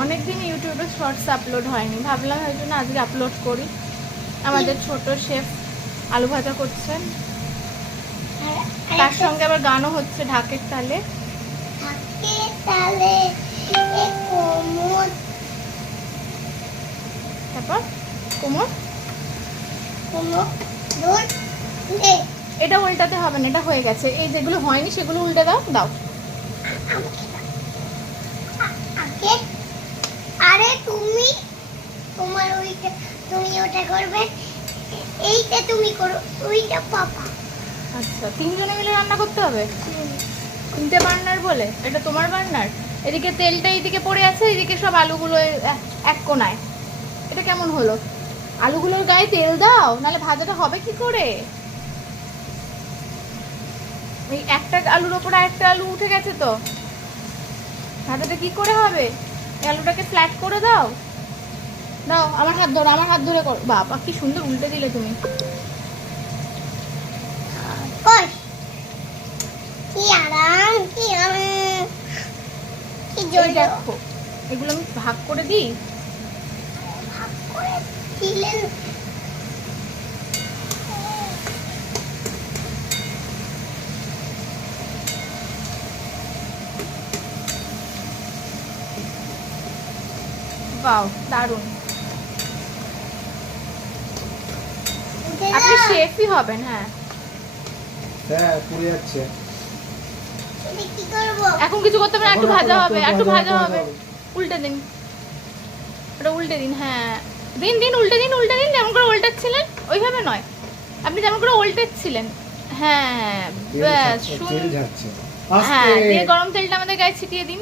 অনেকদিন ইউটিউবে shorts upload হয়নি, ভাবলাম ওই জন্য আজকে আপলোড করি। আমাদের ছোট শেফ আলু ভাজা করছেন, তার সঙ্গে আবার গানও হচ্ছে ঢাকের তালে। তারপর কোমর এটা উল্টাতে হবে না, এটা হয়ে গেছে। এই যেগুলো হয়নি সেগুলো উল্টে দাও দাও। আরে তুমি তোমার ওইটা তুমি ওটা করবে, এইটা তুমি করো, ওইটা পাপা। আচ্ছা, তিনজনে মিলে রান্না করতে হবে? তিনটে বার্নার বলে? এটা তোমার বার্নার? এদিকে তেলটা এইদিকে পড়ে আছে, এদিকে সব আলুগুলো এক কোনায়। এটা কেমন হলো? আলুগুলোর গায়ে তেল দাও, নাহলে ভাজাটা হবে কি করে? এই একটা আলুর ওপর একটা আলু উঠে গেছে তো, ভাজাটা কি করে হবে? এই আলুটাকে ফ্ল্যাট করে দাও। দাও, আমার হাত ধরো, আমার হাত ধরে করো। বাবা কি সুন্দর উল্টে দিলে তুমি। কই কি আরাম, কি আরাম, কি জোরে দেখো, এগুলো আমি ভাগ করে দিই। ভাগ করে দিলেন। বাও, দারুণ। আপনি শেফই হবেন। হ্যাঁ হ্যাঁ, পুড়ে যাচ্ছে। কি করব? এখন কিছু করতে হবে না, একটু ভাজা হবে, একটু ভাজা হবে। উল্টে দিন, ওটা উল্টে দিন। হ্যাঁ, দিন দিন, উল্টে দিন, উল্টে দিন। যেমন করে উল্টাচ্ছিলেন ওইভাবে নয়, আপনি যেমন করে উল্টাচ্ছিলেন। হ্যাঁ ব্যাস, তেল যাচ্ছে। হ্যাঁ, দিয়ে গরম তেলটা আমাদের গায়ে ছিটিয়ে দিন।